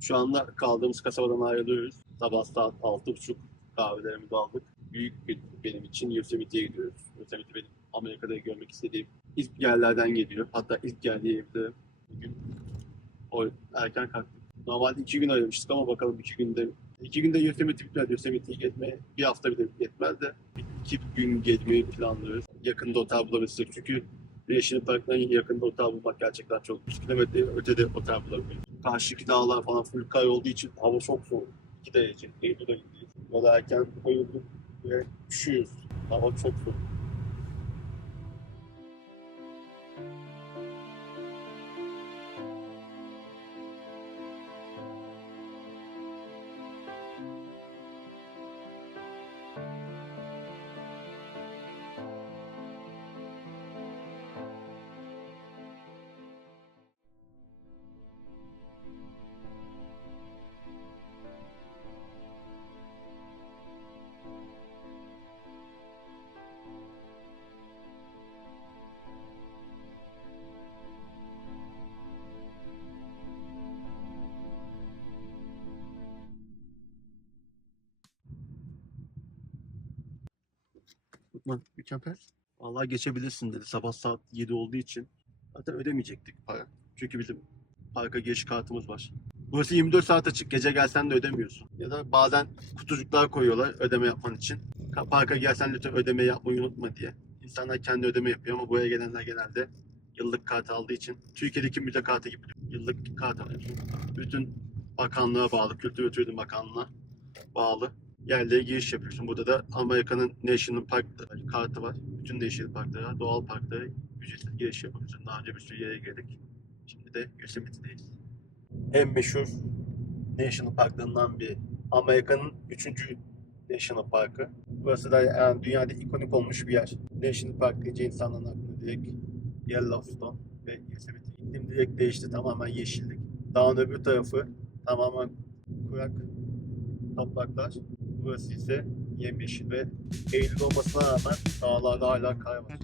Şu anda kaldığımız kasabadan ayrılıyoruz. Sabah saat 6.30 kahvelerimizi aldık. Büyük bir benim için Yosemite'ye gidiyoruz. Yosemite benim Amerika'da görmek istediğim ilk yerlerden geliyor. Hatta ilk yer diyebilirim. Bugün o erken kalktık. Normalde iki gün ayırmıştık ama bakalım iki günde iki günde Yosemite bitmez. Yosemite'yi gezmeye bir hafta bile yetmez de iki gün gezmeyi planlıyoruz. Yakında otel bulabilirsek çünkü National Park'tan yakında otel bulmak gerçekten çok 100 kilometre ötede otel bulabiliyoruz. Karşıki dağlar falan full kar olduğu için hava çok soğuk. 2 derece. Eylül ayındayız. Yola erken koyulduk ve üşüyoruz. Hava çok soğuk. Lukman mükemmel. Vallahi geçebilirsin dedi. Sabah saat 7 olduğu için. Zaten ödemeyecektik para. Çünkü bizim parka giriş kartımız var. Burası 24 saat açık. Gece gelsen de ödemiyorsun. Ya da bazen kutucuklar koyuyorlar ödeme yapman için. Ka- Parka gelsen lütfen ödeme yapmayı unutma diye. İnsanlar kendi ödeme yapıyor ama buraya gelenler genelde yıllık kart aldığı için Türkiye'deki müze kartı gibi yıllık kart alıyorsun. Bütün bakanlığa bağlı, Kültür ve Turizm Bakanlığı'na bağlı yerlere giriş yapıyorsun. Burada da Amerika'nın National Park kartı var. Bütün National Parklara, doğal parklara ücretsiz giriş yapabiliyorsun. Daha önce bir sürü yere girdik. Şimdi de Yosemite'deyiz. En meşhur National Parklarından biri. Amerika'nın üçüncü National Parkı. Burası da yani dünyada ikonik olmuş bir yer. National Park deyince insanların aklına direkt Yellowstone ve Yosemite. İklim direkt değişti. Tamamen yeşillik. Dağın öbür tarafı tamamen kurak topraklar. Burası ise yemyeşil ve Eylül olmasına rağmen dağlarda hala kar var.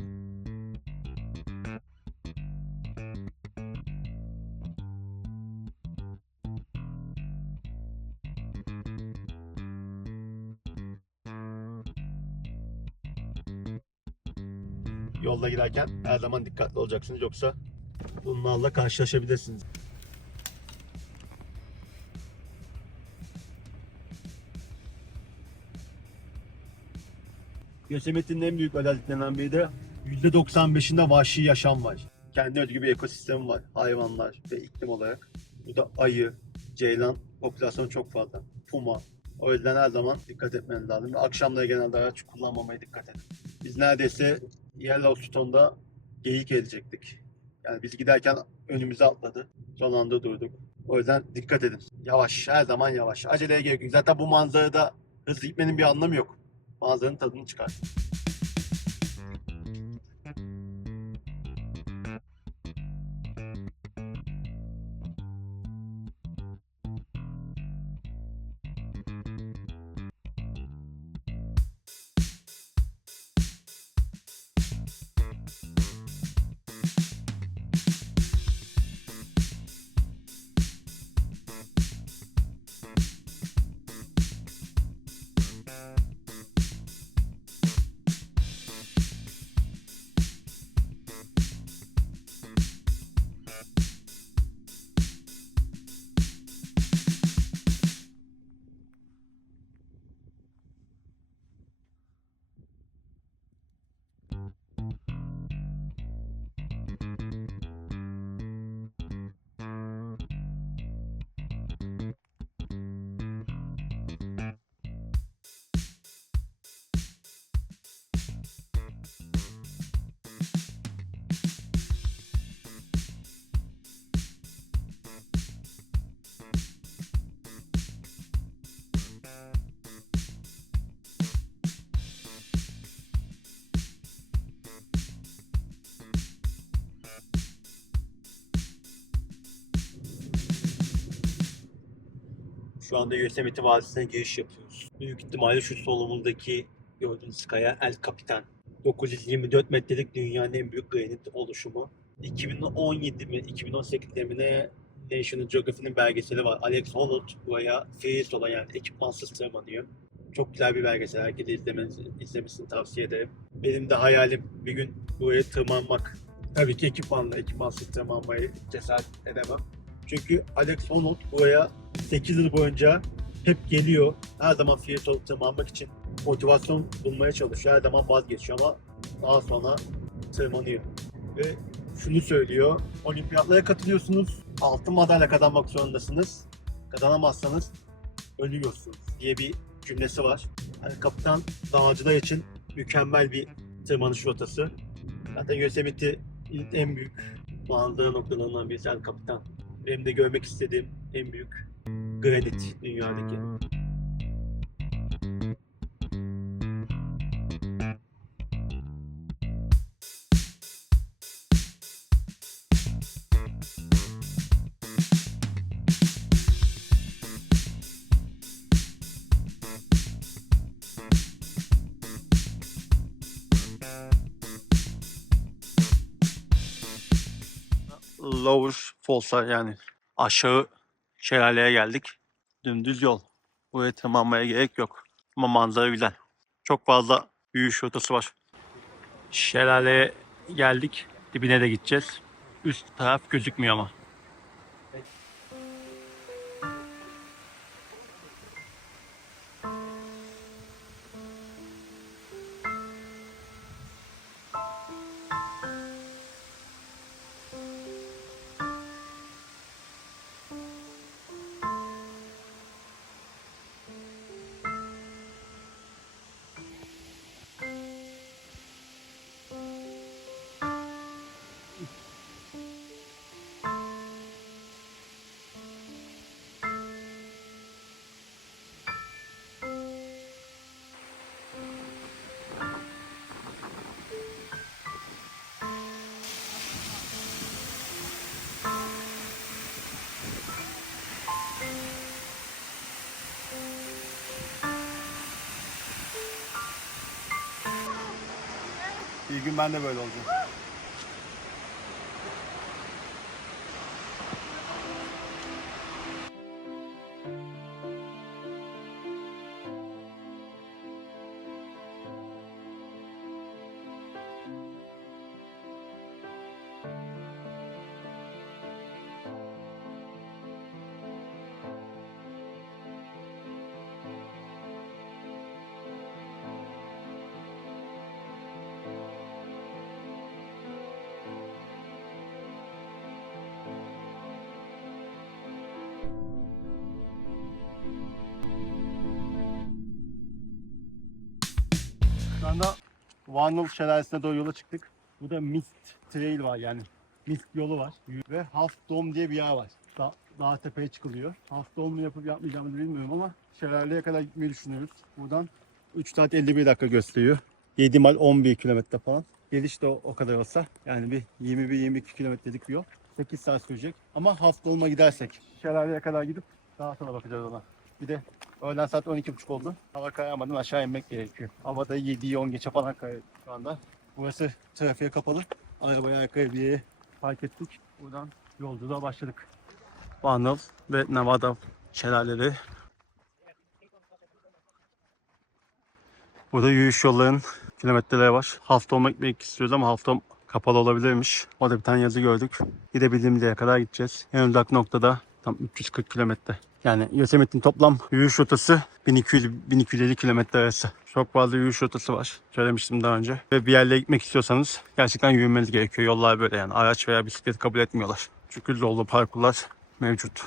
Yolda giderken her zaman dikkatli olacaksınız yoksa bunlarla karşılaşabilirsiniz. Yosemite'nin en büyük özelliklerinden biri de %95'inde vahşi yaşam var. Kendi özgü bir ekosistemi var. Hayvanlar ve iklim olarak. Burada ayı, ceylan popülasyonu çok fazla. Puma. O yüzden her zaman dikkat etmeniz lazım. Ve Akşamları genelde araç kullanmamaya dikkat edin. Biz neredeyse Yellowstone'da geyik edecektik. Yani biz giderken önümüze atladı. Son anda durduk. O yüzden dikkat edin. Yavaş, her zaman yavaş. Aceleye gerek yok. Zaten bu manzarada hızlı gitmenin bir anlamı yok. Manzaranın tadını çıkar. Şu anda Yosemite Vadisi'ne giriş yapıyoruz. Büyük ihtimalle şu solumuzdaki gördüğünüz kaya El Capitan. 924 metrelik dünyanın en büyük granit oluşumu. 2017 mi 2018'de mi ne National Geographic'in belgeseli var. Alex Honnold buraya freeze yani ekipmansız tırmanıyor. Çok güzel bir belgesel. Herkese izlemenizi, izlemesini tavsiye ederim. Benim de hayalim bir gün buraya tırmanmak. Tabii ki ekipmanla, ekipmansız tırmanmayı cesaret edemem. Çünkü Alex Honnold buraya 8 yıl boyunca hep geliyor. Her zaman olup tırmanmak için motivasyon bulmaya çalışıyor. Her zaman vazgeçiyor ama daha sonra tırmanıyor. Ve şunu söylüyor. Olimpiyatlara katılıyorsunuz. Altın madalya kazanmak zorundasınız. Kazanamazsanız ölüyorsunuz diye bir cümlesi var. Yani kapitan dağcılar için mükemmel bir tırmanış rotası. Zaten Yosemite'nin en büyük manzara noktalarından birisi yani kapitan. Benim de görmek istediğim en büyük granit dünyadaki. Lower Falls'a yani aşağı şelaleye geldik. Dümdüz yol. Buraya tırmanmaya gerek yok. Ama manzara güzel. Çok fazla yürüyüş rotası var. Şelaleye geldik. Dibine de gideceğiz. Üst taraf gözükmüyor ama. Gün ben de böyle olacağım. Şu anda Vanıl Şelalesi'ne doğru yola çıktık. Burada Mist Trail var yani. Mist yolu var. Ve Half Dome diye bir yer var. Da daha tepeye çıkılıyor. Half Dome mu yapıp yapmayacağımı bilmiyorum ama şelaleye kadar gitmeyi düşünüyoruz. Buradan 3 saat 51 dakika gösteriyor. 7 mal 11 kilometre falan. Geliş de o, o kadar olsa yani bir 21-22 kilometrelik bir yol. 8 saat sürecek. Ama Half Dome'a gidersek şelaleye kadar gidip daha sonra bakacağız ona. Bir de öğlen saat 12.30 oldu. Hava kararmadan aşağı inmek gerekiyor. Havada 7'yi 10 geçe falan kayıyor şu anda. Burası trafiğe kapalı. Arabayı arkaya bir yere park ettik. Buradan yolculuğa başladık. Vanıl ve Nevada şelaleleri. Burada yürüyüş yollarının kilometreleri var. Haftom gitmek istiyoruz ama haftom kapalı olabilirmiş. Orada bir tane yazı gördük. Gidebildiğimiz yere kadar gideceğiz. En uzak noktada tam 340 kilometre. Yani Yosemite'nin toplam yürüyüş rotası 1200-1250 kilometre arası. Çok fazla yürüyüş rotası var. Söylemiştim daha önce. Ve bir yerlere gitmek istiyorsanız gerçekten yürümeniz gerekiyor. Yollar böyle yani. Araç veya bisiklet kabul etmiyorlar. Çünkü zorlu parkurlar mevcut.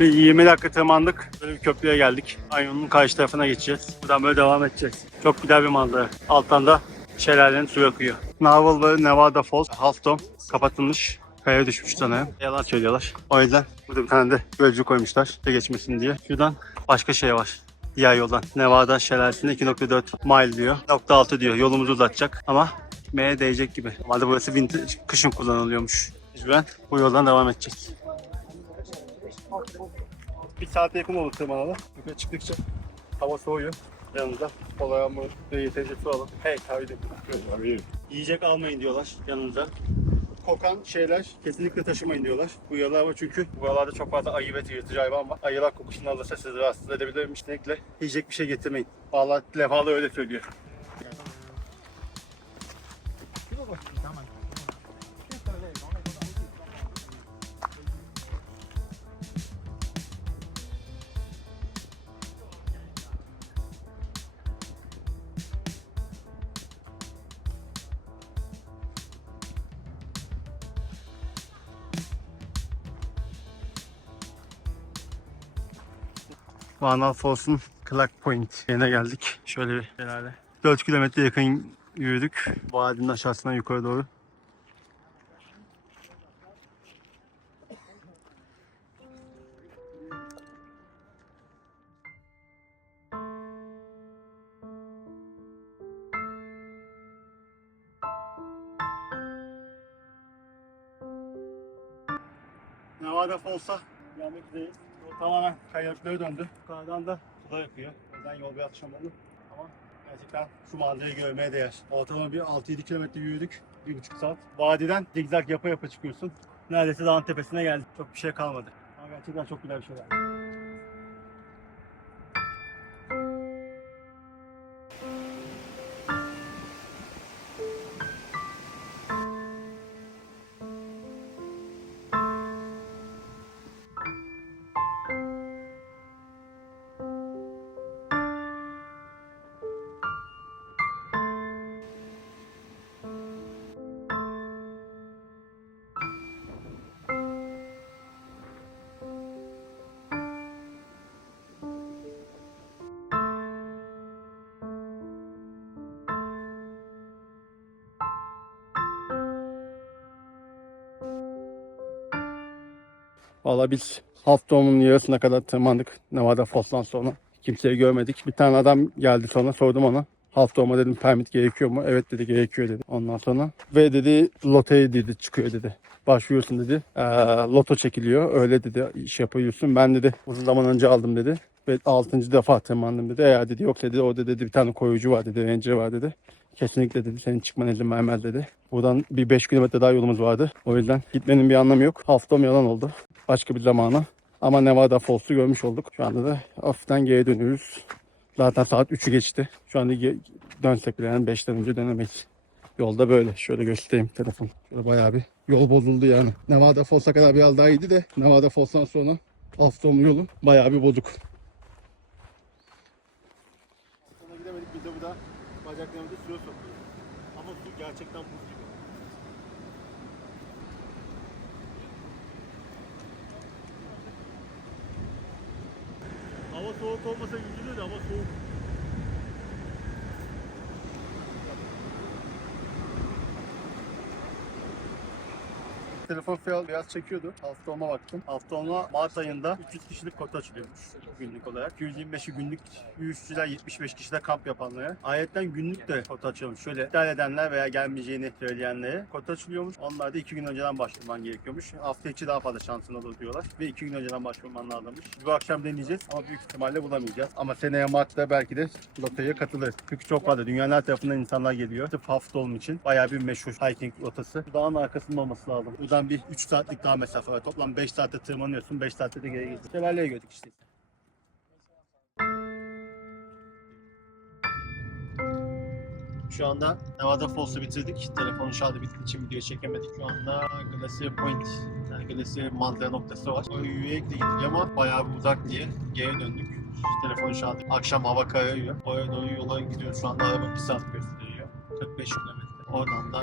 Bir 20 dakika tırmandık. Böyle bir köprüye geldik. Ayon'un karşı tarafına geçeceğiz. Buradan böyle devam edeceğiz. Çok güzel bir manzara. Alttan da şelalenin suyu akıyor. Naval ve Nevada Falls, Halfdome kapatılmış. Kaya düşmüş sanırım. Yalan söylüyorlar. O yüzden burada bir tane de gölcü koymuşlar. De geçmesin diye. Şuradan başka şey var. Diğer yoldan. Nevada şelalesinde 2.4 mile diyor. 2.6 diyor. Yolumuzu uzatacak. Ama M'ye değecek gibi. Normalde burası winter, kışın kullanılıyormuş. Mecburen bu yoldan devam edeceğiz. Bir saate yakın olur tırmanalı. Yukarı çıktıkça hava soğuyor. Yağmur ve yeterince su alın. Hey, haydi. Yiyecek almayın diyorlar yanınıza. Kokan şeyler kesinlikle taşımayın diyorlar. Bu yalar var çünkü buralarda çok fazla ayı ve yırtıcı hayvan var. Ayılar kokusunu alırsa sizi rahatsız edebilirmiş. Kesinlikle yiyecek bir şey getirmeyin. Vallahi levhalı öyle söylüyor. Vanal Falls'un Clark Point yerine geldik. Şöyle bir şelale. 4 kilometre yakın yürüdük. Vadinin aşağısından yukarı doğru. Kayalıklara döndü. Yukarıdan da sular akıyor. O yüzden yol biraz şamalı. Ama gerçekten şu manzarayı görmeye değer. Ortalama bir 6-7 kilometre yürüdük. 1,5 saat. Vadiden zigzag yapa yapa çıkıyorsun. Neredeyse dağın tepesine geldik. Çok bir şey kalmadı. Ama gerçekten çok güzel bir şeyler. Valla biz haftanın yarısına kadar tırmandık Nevada Falls'tan sonra. Kimseyi görmedik. Bir tane adam geldi sonra sordum ona. Hafta olma dedim permit gerekiyor mu? Evet dedi gerekiyor dedi. Ondan sonra ve dedi loteri dedi çıkıyor dedi. Başvuruyorsun dedi. Ee, loto çekiliyor. Öyle dedi iş yapıyorsun. Ben dedi uzun zaman önce aldım dedi. Ve 6. defa tırmandım dedi. Eğer dedi yok dedi orada dedi bir tane koyucu var dedi. Ranger var dedi. Kesinlikle dedi senin çıkman izin vermez dedi. Buradan bir 5 kilometre daha yolumuz vardı. O yüzden gitmenin bir anlamı yok. Haftam yalan oldu. Başka bir zamana. Ama Nevada Falls'u görmüş olduk. Şu anda da hafiften geri dönüyoruz. Zaten saat 3'ü geçti. Şu anda dönsek bile yani 5'ten önce dönemeyiz. Yolda böyle. Şöyle göstereyim telefon. Şöyle bayağı bir yol bozuldu yani. Nevada Falls'a kadar biraz daha iyiydi de Nevada Falls'tan sonra Alstom yolu bayağı bir bozuk. Sonra gidemedik biz de burada bacaklarımızı suya sokuyoruz. Ama su gerçekten buz gibi. Hava soğuk olmasa yüzülürdü ama soğuk. Telefon fiyal biraz çekiyordu. Hafta olma baktım. Hafta olma Mart ayında 300 kişilik kota açılıyormuş günlük olarak. 225'i günlük yürüyüşçüler 75 kişide kamp yapanlara. Ayetten günlük de kota açılmış. Şöyle iptal edenler veya gelmeyeceğini söyleyenlere kota açılıyormuş. Onlar da 2 gün önceden başvurman gerekiyormuş. Hafta içi daha fazla şansın olur diyorlar. Ve 2 gün önceden başvurman lazımmış. Bu akşam deneyeceğiz ama büyük ihtimalle bulamayacağız. Ama seneye Mart'ta belki de lotoya katılır. Çünkü çok fazla dünyanın her tarafından insanlar geliyor. Sırf hafta olum için bayağı bir meşhur hiking rotası. Dağın arkasında olması lazım. Buradan bir 3 saatlik daha mesafe var. Toplam 5 saatte tırmanıyorsun. 5 saatte de geri geliyorsun. Şelaleye gördük işte. Şu anda Nevada Falls'u bitirdik. Telefonun şarjı bittiği için video çekemedik. Şu anda Glacier Point, yani Glacier manzara noktası var. Oraya yürüyerek de gittik ama bayağı bir uzak diye geri döndük. Telefonun şarjı. Akşam hava kararıyor. Oraya doğru yola gidiyoruz. Şu anda araba 1 saat gösteriyor. 45 kilometre. Oradan da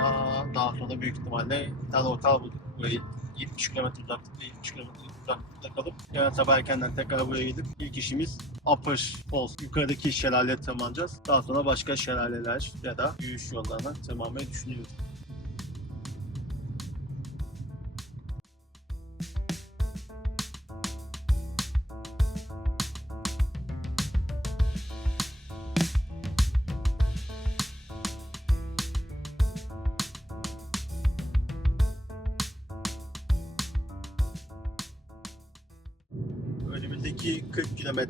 daha sonra büyük ihtimalle bir tane otel bulduk. Böyle 70 kilometre uzaklıkta, 70 kilometre uzaklıkta kalıp yarın sabah erkenden tekrar buraya gidip ilk işimiz Upper Falls, yukarıdaki şelaleye tırmanacağız. Daha sonra başka şelaleler ya da yürüyüş yollarına tırmanmayı düşünüyoruz.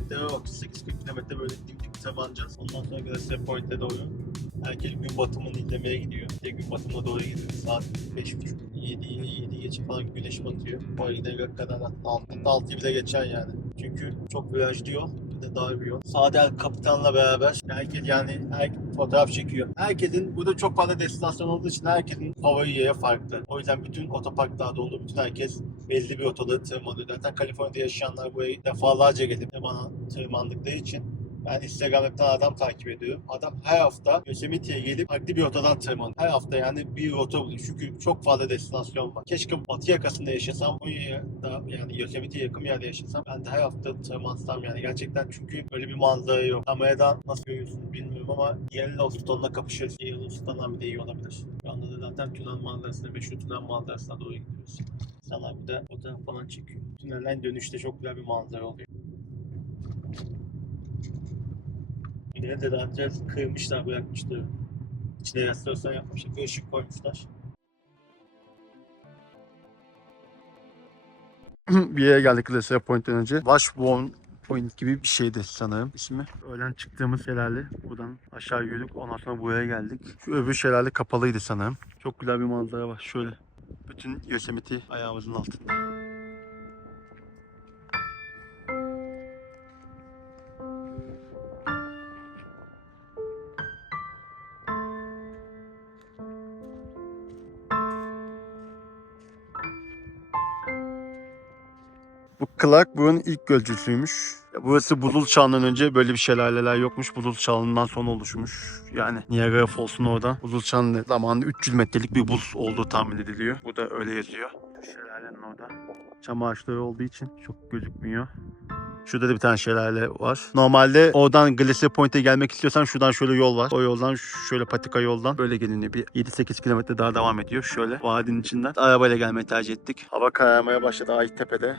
Kilometre, 38-40 kilometre böyle dimdik tırmanacağız. Ondan sonra Glacier Point'e doğru. Herkes gün batımını izlemeye gidiyor. Bir gün batımına doğru gidiyor. Saat 5.30, 7, 7 geçe falan güneş batıyor. Oraya gidene kadar 6'da 6'yı bile geçer yani. Çünkü çok virajlı yol. De dar bir yol. Sade El Kapitan'la beraber herkes yani her fotoğraf çekiyor. Herkesin burada çok fazla destinasyon olduğu için herkesin favori yeri farklı. O yüzden bütün otoparklar dolu. Bütün herkes belli bir otoda tırmanıyor. Zaten Kaliforniya'da yaşayanlar buraya defalarca gelip tırmana, tırmandıkları için ben Instagram'da bir tane adam takip ediyorum. Adam her hafta Yosemite'ye gelip farklı bir rotadan tırmanıyor. Her hafta yani bir rota buluyor. Çünkü çok fazla destinasyon var. Keşke batı yakasında yaşasam, bu da yani Yosemite'ye yakın bir yerde yaşasam. Ben de her hafta tırmansam yani gerçekten çünkü öyle bir manzara yok. Kameradan nasıl görüyorsun bilmiyorum ama Yellowstone'la kapışırız. Yellowstone'dan bir de iyi olabilir. Şu anda da zaten tünel manzarasına, meşhur tünel manzarasına doğru gidiyoruz. İnsanlar bir de fotoğraf falan çekiyor. Tünelden dönüşte çok güzel bir manzara oluyor. Yine de daha önce kırmışlar bırakmışlar. İçine restorasyon yapmışlar. Bir ışık koymuşlar. bir yere geldik Glacier Point'ten önce. Washburn Point gibi bir şeydi sanırım ismi. Öğlen çıktığımız şelale. Buradan aşağı yürüdük. Ondan sonra buraya geldik. Şu öbür şelale kapalıydı sanırım. Çok güzel bir manzara var. Şöyle. Bütün Yosemite ayağımızın altında. Bu Clark buranın ilk gölcüsüymüş. Burası buzul çağından önce böyle bir şelaleler yokmuş. Buzul çağından sonra oluşmuş. Yani Niagara Falls'un orada buzul çağının zamanında 300 metrelik bir buz olduğu tahmin ediliyor. Bu da öyle yazıyor. Şelalenin orada. Çam ağaçları olduğu için çok gözükmüyor. Şurada da bir tane şelale var. Normalde oradan Glacier Point'e gelmek istiyorsan şuradan şöyle yol var. O yoldan şöyle patika yoldan böyle geliniyor. Bir 7-8 kilometre daha devam ediyor. Şöyle vadinin içinden. Arabayla gelmeyi tercih ettik. Hava kararmaya başladı Aytepe'de.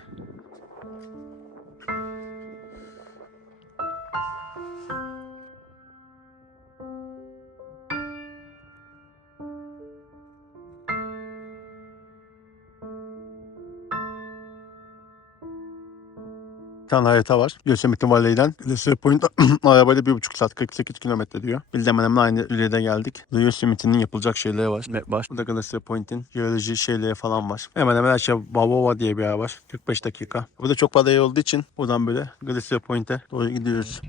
Tane harita var. Yosemite Valley'den Glacier Point arabayla 1,5 saat 48 kilometre diyor. Biz hemen hemen aynı sürede geldik. Burada Yosemite'nin yapılacak şeyleri var. Map var. Burada Glacier Point'in jeoloji şeyleri falan var. Hemen hemen her şey Bavova diye bir yer var. 45 dakika. Burada çok fazla yer olduğu için buradan böyle Glacier Point'e doğru gidiyoruz.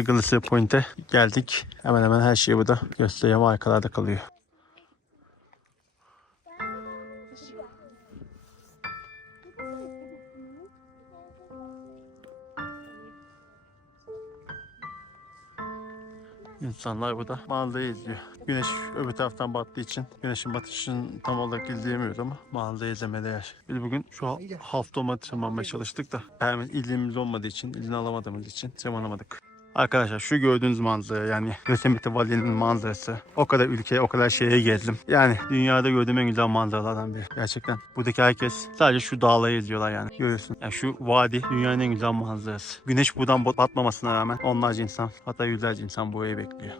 Asıl Glacier Point'e geldik. Hemen hemen her şey burada gösteriyor ama arkalarda kalıyor. İnsanlar burada manzarayı izliyor. Güneş öbür taraftan battığı için güneşin batışını tam olarak izleyemiyoruz ama manzarayı izlemede yer. Biz bugün şu ha- hafta tırmanmaya çalıştık da permit iznimiz olmadığı için, izin alamadığımız için tırmanamadık. Arkadaşlar şu gördüğünüz manzara yani Yosemite Valley'nin manzarası. O kadar ülkeye, o kadar şehre gezdim. Yani dünyada gördüğüm en güzel manzaralardan biri. Gerçekten. Buradaki herkes sadece şu dağları izliyorlar yani. Görüyorsun. Yani şu vadi dünyanın en güzel manzarası. Güneş buradan bat- batmamasına rağmen onlarca insan, hatta yüzlerce insan burayı bekliyor.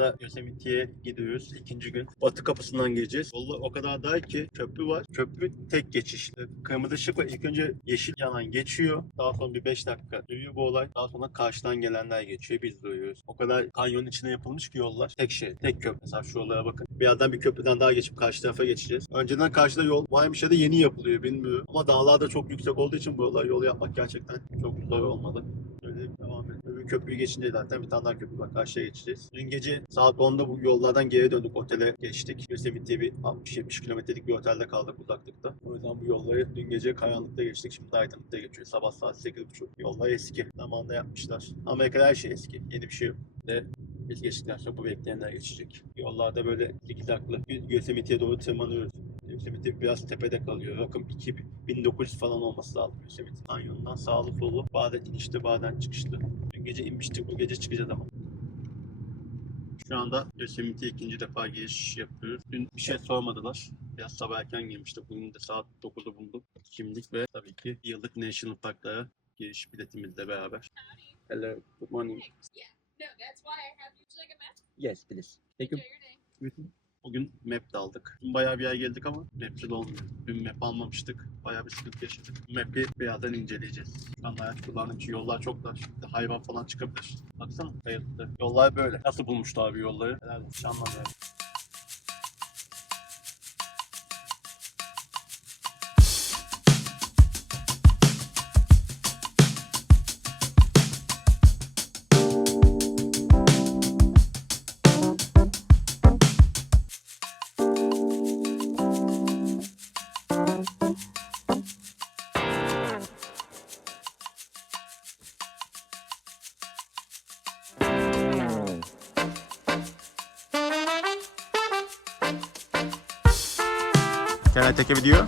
Anda Yosemite'ye gidiyoruz. ikinci gün. Batı kapısından gireceğiz. Yolda o kadar dar ki köprü var. Köprü tek geçişli. Kırmızı ışık var. İlk önce yeşil yanan geçiyor. Daha sonra bir 5 dakika duyuyor bu olay. Daha sonra karşıdan gelenler geçiyor. Biz duyuyoruz. O kadar kanyonun içine yapılmış ki yollar. Tek şey. Tek köprü. Mesela şu yollara bakın. Bir yerden bir köprüden daha geçip karşı tarafa geçeceğiz. Önceden karşıda yol da yeni yapılıyor bilmiyorum. Ama dağlar da çok yüksek olduğu için bu yollar yol yapmak gerçekten çok zor olmalı. Böyle devam edelim. Öbür köprüyü geçince zaten bir tane daha köprü var. Karşıya geçeceğiz. Dün gece saat 10'da bu yollardan geri döndük. Otele geçtik. Yosemite'ye bir 60-70 kilometrelik bir otelde kaldık uzaklıkta. O yüzden bu yolları dün gece karanlıkta geçtik. Şimdi aydınlıkta geçiyor. Sabah saat 8.30. Yollar eski. Zamanında yapmışlar. Amerika'da her şey eski. Yeni bir şey yok. Ve Biz geçtikten sonra bu bekleyenler geçecek. Yollarda böyle zikzaklı Yosemite'ye doğru tırmanıyoruz. Yosemite biraz tepede kalıyor. Rakım 2000, 1900 falan olması lazım Yosemite. Kanyondan sağlı solu bazen inişli bazen çıkışlı. Dün gece inmiştik bu gece çıkacağız ama. Şu anda Yosemite'ye ikinci defa giriş yapıyoruz. Dün bir şey sormadılar. Biraz sabah erken girmiştik. Bugün de saat 9'u bulduk. Kimlik ve tabii ki yıllık National Park'lara giriş biletimizle beraber. Hello, good morning. No, that's why I have. Would you like a map? Yes, please. Thank you. Enjoy your day. Bugün map de aldık. Bayağı bir yer geldik ama map'te de olmuyor. Dün map almamıştık. Bayağı bir sıkıntı yaşadık. Map'i birazdan inceleyeceğiz. An araç kullandığım için yollar çok dar. İşte hayvan falan çıkabilir. Baksana kayalıkta. Yollar böyle. Nasıl bulmuştu abi yolları? Helal olsun. Anlamıyorum. Take a video?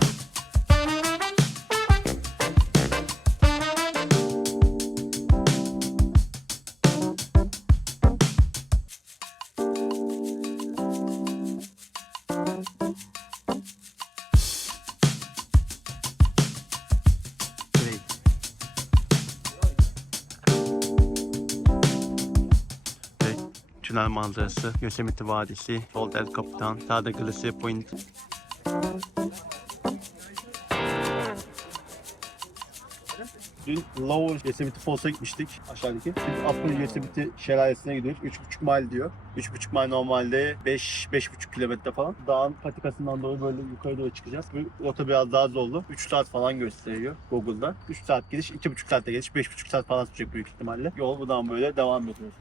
Tünel manzarası, Yosemite Vadisi, Old El Capitan, sağda Glacier Point, Dün Lower Yosemite Falls'a gitmiştik aşağıdaki. Şimdi Upper Yosemite şelalesine gidiyoruz. 3,5 mile diyor. 3,5 mile normalde 5 5,5 kilometre falan. Dağın patikasından doğru böyle yukarı doğru çıkacağız. Bu rota biraz daha zorlu. 3 saat falan gösteriyor Google'da. 3 saat gidiş, 2,5 saatte geliş, 5,5 saat falan sürecek büyük ihtimalle. Yol buradan böyle devam ediyoruz.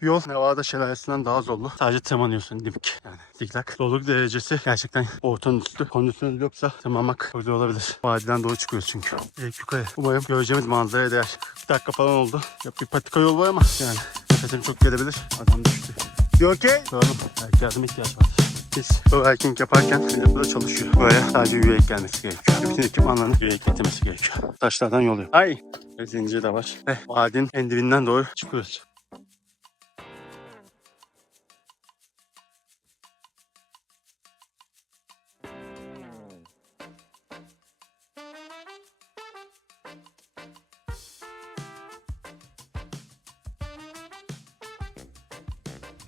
Yol Nevada şelalesinden daha zorlu. Sadece tırmanıyorsun dimdik. Yani zikzak. Zorluk derecesi gerçekten ortanın üstü. Kondisyonun yoksa tırmanmak zor olabilir. Vadiden doğru çıkıyoruz çünkü. Direkt yukarı. Umarım göreceğimiz manzaraya değer. Bir dakika falan oldu. Ya bir patika yol var ama yani nefesim çok gelebilir. Adam düştü. You okay? Sorun. Belki yardım ihtiyaç var. Biz bu hiking yaparken burada çalışıyor. Buraya sadece yürek gelmesi gerekiyor. Bütün ekipmanların yürek getirmesi gerekiyor. Taşlardan yoluyor. Ay! Ve zincir de var. Ve vadinin en dibinden doğru çıkıyoruz.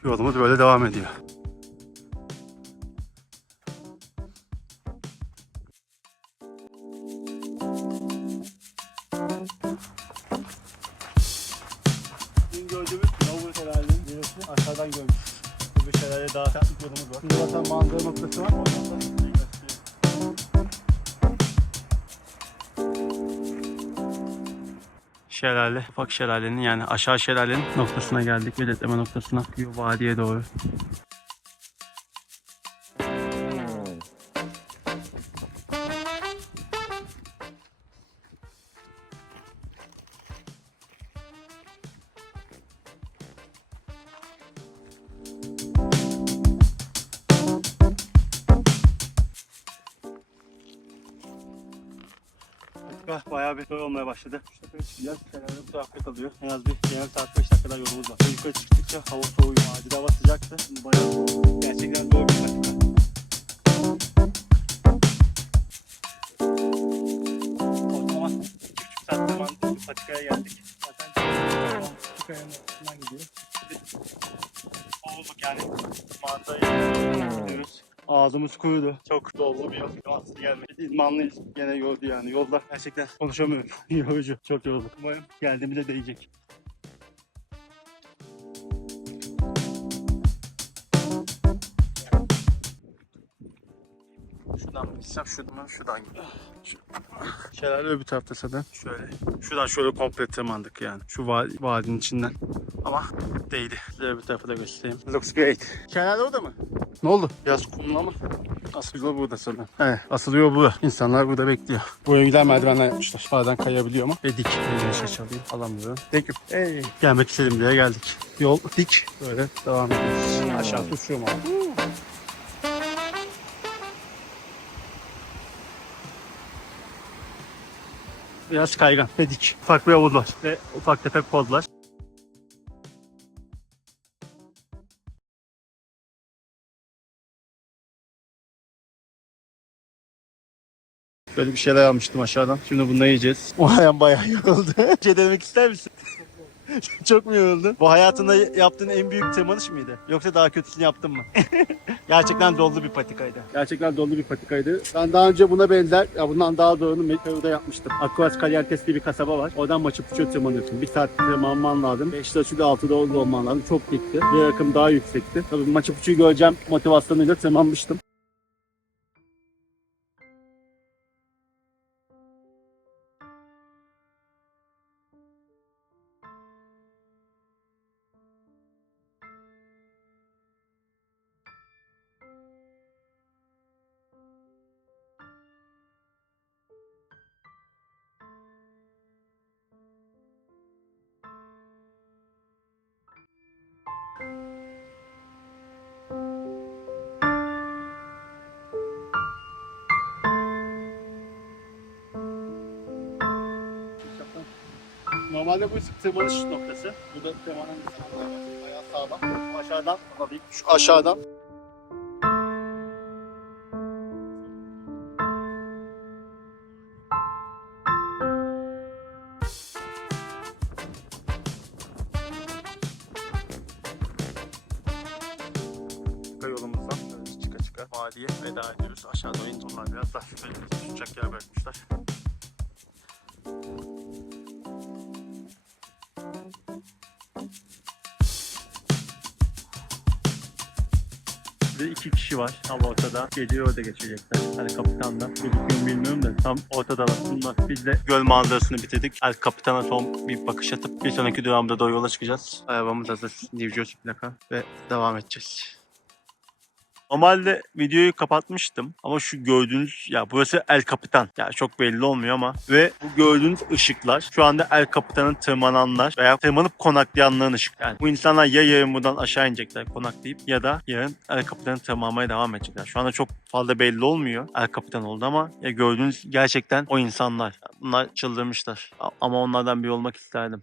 Yolumuz böyle devam ediyor. Dün Şelale, ufak şelalenin yani aşağı şelalenin noktasına geldik. Biletleme noktasına. Vadiye doğru. Patika bayağı bir zor olmaya başladı. Şu tepeye çıkacağız. Şelale bu tarafta kalıyor. En az bir yarım saat 5 dakikada yolumuz var. Yukarı çıktıkça hava soğuyor. Adil hava sıcaktı. Bayağı. Gerçekten zor bir patika. Ortalama 2,5 saat. Bir patikaya geldik. Zaten üstünden gidiyor. Olduk yani. Gidiyoruz. Ağzımız kurudu. Çok dolu bir yol. Aslında gelmedi. İdmanlıyız. Gene yordu yani. Yolda gerçekten konuşamıyorum. Yorucu. Çok yorulduk. Umarım geldiğimizde değecek. Şuradan mı gitsem şuradan mı? Şuradan. Şelale öbür tarafta zaten. Şöyle. Şuradan şöyle komple tırmandık yani. Şu va- vadinin içinden. Ama değdi. Size bir tarafı da göstereyim. Looks great. Kenar orada mı? Ne oldu? Biraz kumlu ama. Asıl yol burada sanırım. Evet, asıl yol bu. İnsanlar burada bekliyor. Buraya giden merdivenler yapmışlar. Bazen kayabiliyor ama. Ve dik. Bir şey çalayım. Alamıyorum. Thank you. Hey. Gelmek istedim diye geldik. Yol dik. Böyle devam ediyoruz. Aşağı uçuyorum ama. Biraz kaygan ve dik. Ufak bir havuz var ve ufak tefek pozlar. Böyle bir şeyler almıştım aşağıdan. Şimdi bunları yiyeceğiz. O ayağım bayağı yoruldu. Bir şey denemek ister misin? Çok mu yoruldun? Bu hayatında yaptığın en büyük tırmanış mıydı? Yoksa daha kötüsünü yaptın mı? Gerçekten dolu bir patikaydı. Gerçekten dolu bir patikaydı. Ben daha önce buna benzer, ya bundan daha doğru Meteor'da yapmıştım. Aquas Calientes diye bir kasaba var. Oradan Machu Picchu'ya tırmanıyorsun. Bir saat tırmanman lazım. 5 açıda 6'da orada olman lazım. Çok dikti. Bir rakım daha yüksekti. Tabii Machu Picchu'yu göreceğim motivasyonuyla tırmanmıştım. Normalde bu tırmanış noktası. Burada tırmanan insanlar var. Bayağı sağlam. Aşağıdan alayım. Şu aşağıdan. Var tam ortada. Geliyor orada geçecekler. Hani kapitan da. Gözüküyor bilmiyorum da tam ortadalar. Bunlar. Biz de göl manzarasını bitirdik. El kapitana son bir bakış atıp bir sonraki durağımda doğru yola çıkacağız. Arabamız hazır. New Jersey plaka ve devam edeceğiz. Normalde videoyu kapatmıştım ama şu gördüğünüz ya burası El Capitan. Ya çok belli olmuyor ama ve bu gördüğünüz ışıklar şu anda El Capitan'ın tırmananlar veya tırmanıp konaklayanların ışık. Yani bu insanlar ya yarın buradan aşağı inecekler konaklayıp ya da yarın El Capitan'ı tırmanmaya devam edecekler. Şu anda çok fazla belli olmuyor El Capitan oldu ama ya gördüğünüz gerçekten o insanlar. Bunlar çıldırmışlar. Ama onlardan biri olmak isterdim.